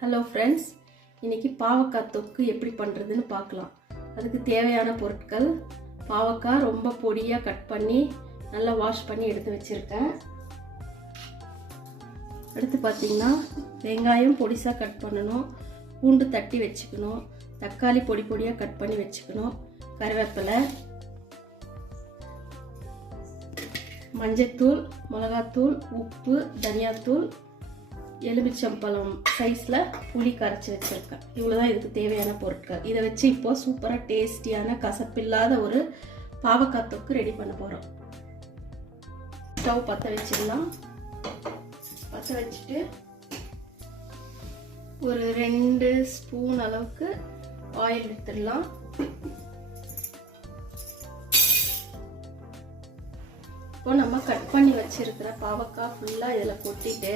Hello friends இன்றைக்கி பாவக்காய் தொக்கு எப்படி பண்ணுறதுன்னு பார்க்கலாம். அதுக்கு தேவையான பொருட்கள் பாவக்காய் ரொம்ப பொடியாக கட் பண்ணி நல்லா வாஷ் பண்ணி எடுத்து வச்சுருக்கேன். அடுத்து பார்த்தீங்கன்னா வெங்காயம் பொடிசாக கட் பண்ணணும். பூண்டு தட்டி வச்சுக்கணும். தக்காளி பொடி பொடியாக கட் பண்ணி வச்சுக்கணும். கருவேப்பிலை மஞ்சத்தூள் மிளகாத்தூள் உப்பு தனியாத்தூள் எலுமிச்சம்பழம் சைஸில் புளி கரைச்சி வச்சுருக்கேன். இவ்வளோ தான் இதுக்கு தேவையான பொருட்கள். இதை வச்சு இப்போது சூப்பராக டேஸ்டியான கசப்பில்லாத ஒரு பாவக்காய் தொக்கு ரெடி பண்ண போகிறோம் ஸ்டவ் பற்ற வச்சிடலாம். பற்ற வச்சுட்டு ஒரு ரெண்டு ஸ்பூன் அளவுக்கு ஆயில் எடுத்துடலாம். இப்போ நம்ம கட் பண்ணி வச்சிருக்கிற பாவக்காய் ஃபுல்லாக இதில் கொட்டிட்டு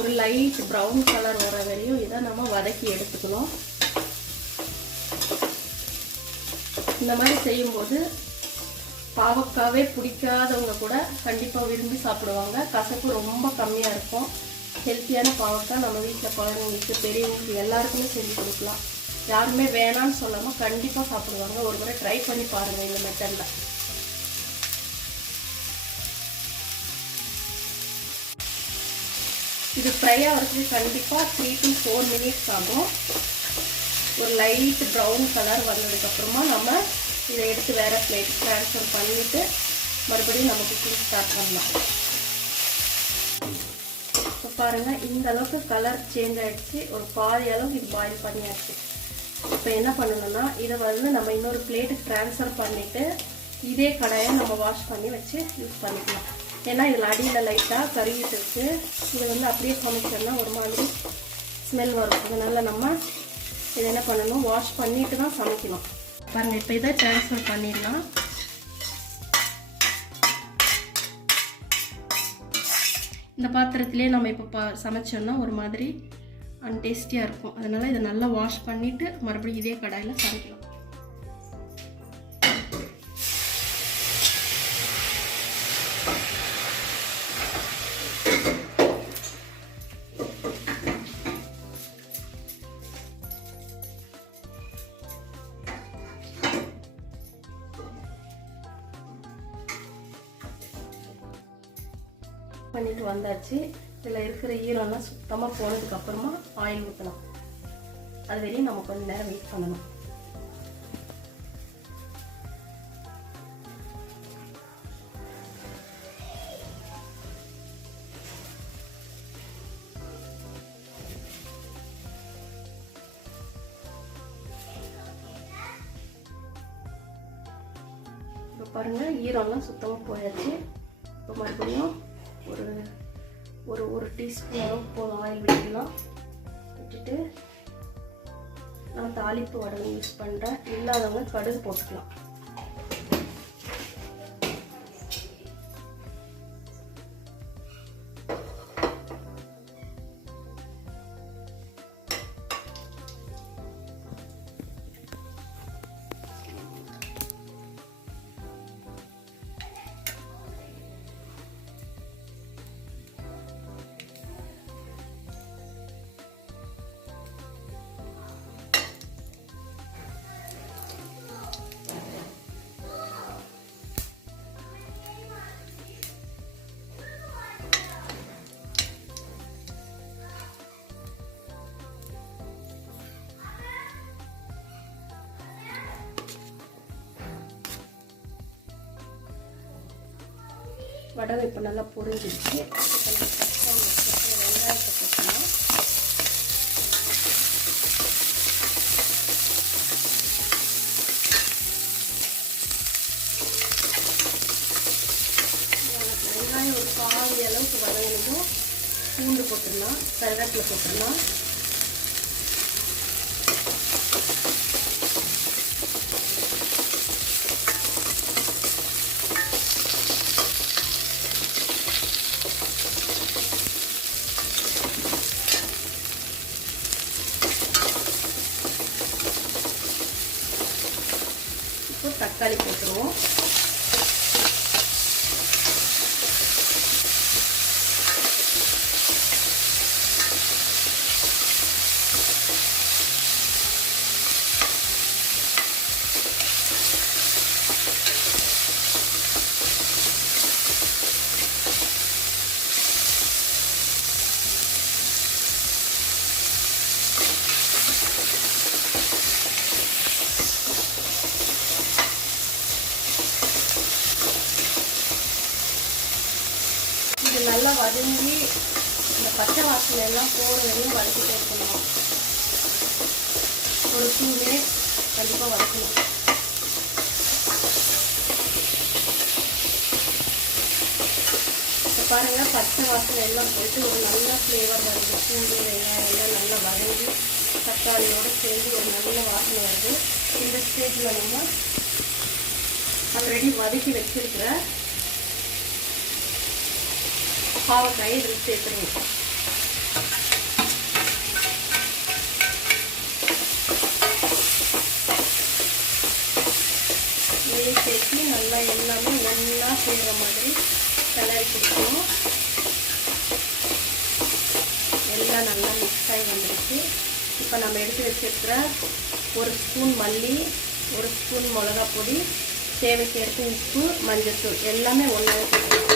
ஒரு லைட் ப்ரௌன் கலர் வர வரையும் இதை நம்ம வதக்கி எடுத்துக்கணும் இந்த மாதிரி செய்யும்போது பாவக்காவே பிடிக்காதவங்க கூட கண்டிப்பாக விரும்பி சாப்பிடுவாங்க. கசப்பு ரொம்ப கம்மியாக இருக்கும். ஹெல்த்தியான பாவக்காய் நம்ம வீட்டில் குழந்தைங்களுக்கு பெரியவங்களுக்கு எல்லாருக்குமே செஞ்சு கொடுக்கலாம். யாருமே வேணாம்னு சொல்லாமல் கண்டிப்பாக சாப்பிடுவாங்க. ஒரு முறை ட்ரை பண்ணி பாருங்கள் இந்த மெத்தடில் இது ஃப்ரை ஆகிறதுக்கு கண்டிப்பாக த்ரீ டு ஃபோர் மினிட்ஸ் ஆகும். ஒரு லைட் ப்ரௌன் கலர் வந்ததுக்கப்புறமா நம்ம இதை எடுத்து வேறு பிளேட் ட்ரான்ஸ்ஃபர் பண்ணிவிட்டு மறுபடியும் நம்ம குக்கிங் ஸ்டார்ட் பண்ணலாம். இப்போ பாருங்கள் இந்த அளவுக்கு கலர் சேஞ்ச் ஆகிடுச்சு ஒரு பாதி அளவுக்கு இது பாயில் பண்ணியாச்சு. இப்போ என்ன பண்ணணும்னா இதை வந்து நம்ம இன்னொரு பிளேட்டுக்கு ட்ரான்ஸ்ஃபர் பண்ணிவிட்டு இதே கடையை நம்ம வாஷ் பண்ணி வச்சு யூஸ் பண்ணிக்கலாம். ஏன்னா இதில் அடியில் லைட்டாக கருகிட்டு இருக்கு. இது வந்து அப்படியே சமைச்சோம்னா ஒரு மாதிரி ஸ்மெல் வரும். அதனால் நம்ம இதை என்ன பண்ணணும்? வாஷ் பண்ணிட்டு தான் சமைக்கணும். பாருங்க இப்போ இதை ட்ரான்ஸ்ஃபர் பண்ணிடலாம். இந்த பாத்திரத்திலே நம்ம இப்போ பா சமைச்சோம்னா ஒரு மாதிரி அன்டேஸ்டியாக இருக்கும். அதனால் இதை நல்லா வாஷ் பண்ணிவிட்டு மறுபடியும் இதே கடாயில் சமைக்கலாம். பண்ணிட்டு வந்தாச்சு. இதில் இருக்கிற ஈரம்லாம் சுத்தமாக போனதுக்கு அப்புறமா ஆயில் ஊற்றணும் அது வரையும் நம்ம கொஞ்சம் நேரம் வெயிட் பண்ணணும். இப்போ பாருங்கள் ஈரம்லாம் சுத்தமாக போயாச்சு. இப்போ மறுபடியும் ஒரு ஒரு ஒரு டீஸ்பூன் அளவுக்கு போதும். ஆயில் விட்டுக்கலாம். விட்டுட்டு நான் தாளிப்பு வடகம் யூஸ் பண்ணுறேன் இல்லாதவங்க கடுகு போட்டுக்கலாம். வடகம் இப்போ நல்லா பொரிஞ்சிருச்சு. இப்போ நம்ம வெங்காயத்தை போட்டுக்கலாம் வெங்காயம் ஒரு பாதி அளவுக்கு வதங்கணும் பூண்டு போட்டுடலாம் கருவேப்பிலை போட்டுடலாம். உப்பு தக்காளி போட்டுருவோம். நல்லா வதங்கி இந்த பச்சை வாசனை எல்லாம் போகிற வரையும் வதக்கிட்டே இருக்கணும் ஒரு டூ மினிட்ஸ் கண்டிப்பாக வதக்கணும். இப்போ பாருங்கள் பச்சை வாசனை எல்லாம் போயிட்டு ஒரு நல்ல ஃப்ளேவர் வருது பூண்டு வெங்காயம் எல்லாம் நல்லா வதங்கி தக்காளியோடு சேர்ந்து ஒரு நல்ல வாசனை வருது. இந்த ஸ்டேஜில் நம்ம ஆல்ரெடி வதக்கி வச்சிருக்கிற பாவக்காயை இதில் சேர்த்துருவோம் இதையும் சேர்த்து நல்லா எல்லாமே ஒன்றா சேர்கிற மாதிரி கிளறி கொடுக்கணும். எல்லாம் நல்லா மிக்ஸ் ஆகி வந்துருச்சு. இப்போ நம்ம எடுத்து வச்சிருக்கிற ஒரு ஸ்பூன் மல்லி ஒரு ஸ்பூன் மிளகா பொடி தேவைக்கேற்ப உப்பு மஞ்சள்தூள் எல்லாமே ஒன்றாவே சேர்க்கணும்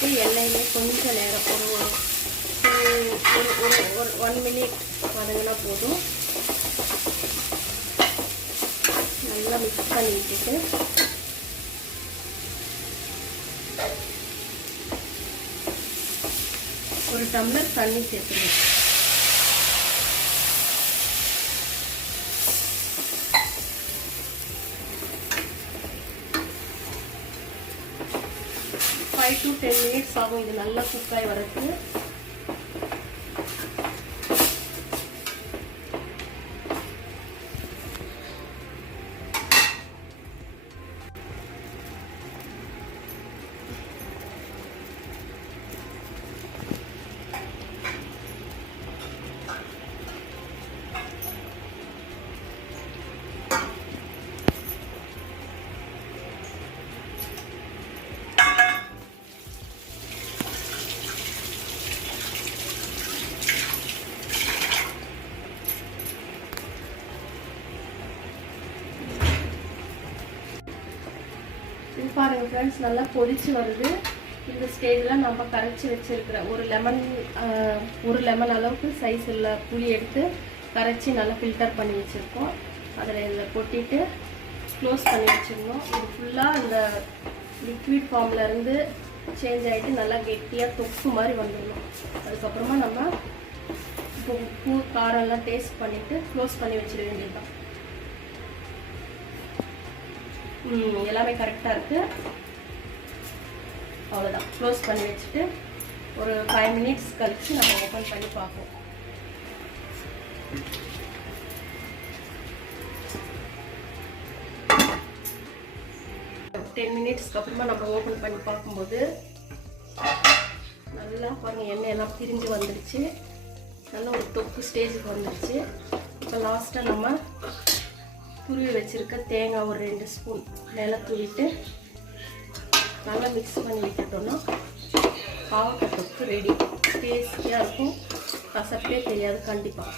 போட்டு எண்ணெயிலே கொஞ்சம் நேரம் ஒரு ஒரு ஒரு ஒரு ஒன் மினிட் வதங்கினா போதும். நல்லா மிக்ஸ் பண்ணி விட்டுட்டு. ஒரு டம்ளர் தண்ணி சேர்த்துருவோம் ஃபைவ் டு டென் மினிட்ஸ் ஆகும். இது நல்லா குக் ஆகி வரது இது பாருங்க ஃப்ரெண்ட்ஸ் நல்லா கொதிச்சு வருது. இந்த ஸ்டேஜில் நம்ம கரைச்சி வச்சிருக்கிற ஒரு லெமன் ஒரு லெமன் அளவுக்கு சைஸ் இல்லை புளி எடுத்து கரைச்சி நல்லா ஃபில்டர் பண்ணி வச்சுருக்கோம். அதில் இதில் கொட்டிட்டு க்ளோஸ் பண்ணி வச்சுருந்தோம் இது ஃபுல்லாக இந்த லிக்விட் ஃபார்மில் இருந்து சேஞ்ச் ஆகிட்டு நல்லா கெட்டியாக தொக்கு மாதிரி வந்துடணும். அதுக்கப்புறமா நம்ம இப்போ உப்பு காரம்லாம் டேஸ்ட் பண்ணிவிட்டு க்ளோஸ் பண்ணி வச்சிட வேண்டியதுதான். எல்லாமே கரெக்டாக இருக்குது அவ்வளோதான் க்ளோஸ் பண்ணி வச்சுட்டு ஒரு ஃபைவ் மினிட்ஸ் கழித்து நம்ம ஓப்பன் பண்ணி பார்ப்போம். டென் மினிட்ஸ்க்கு அப்புறமா நம்ம ஓப்பன் பண்ணி பார்க்கும்போது நல்லா பாருங்க எண்ணெய் எல்லாம் பிரிஞ்சு வந்துடுச்சு நல்ல ஒரு தொப்பு ஸ்டேஜுக்கு வந்துடுச்சு இப்போ லாஸ்ட்டாக நம்ம துருவி வச்சுருக்க தேங்காய் ஒரு ரெண்டு ஸ்பூன் நல்லா தூவிட்டு நல்லா மிக்ஸ் பண்ணி விட்டுட்டோன்னா பாவக்காய் தொக்கு ரெடி டேஸ்டியாக இருக்கும். கசப்பே தெரியாது கண்டிப்பாக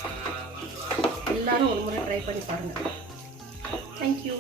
எல்லோரும் ஒரு முறை ட்ரை பண்ணி பாருங்கள் தேங்க்யூ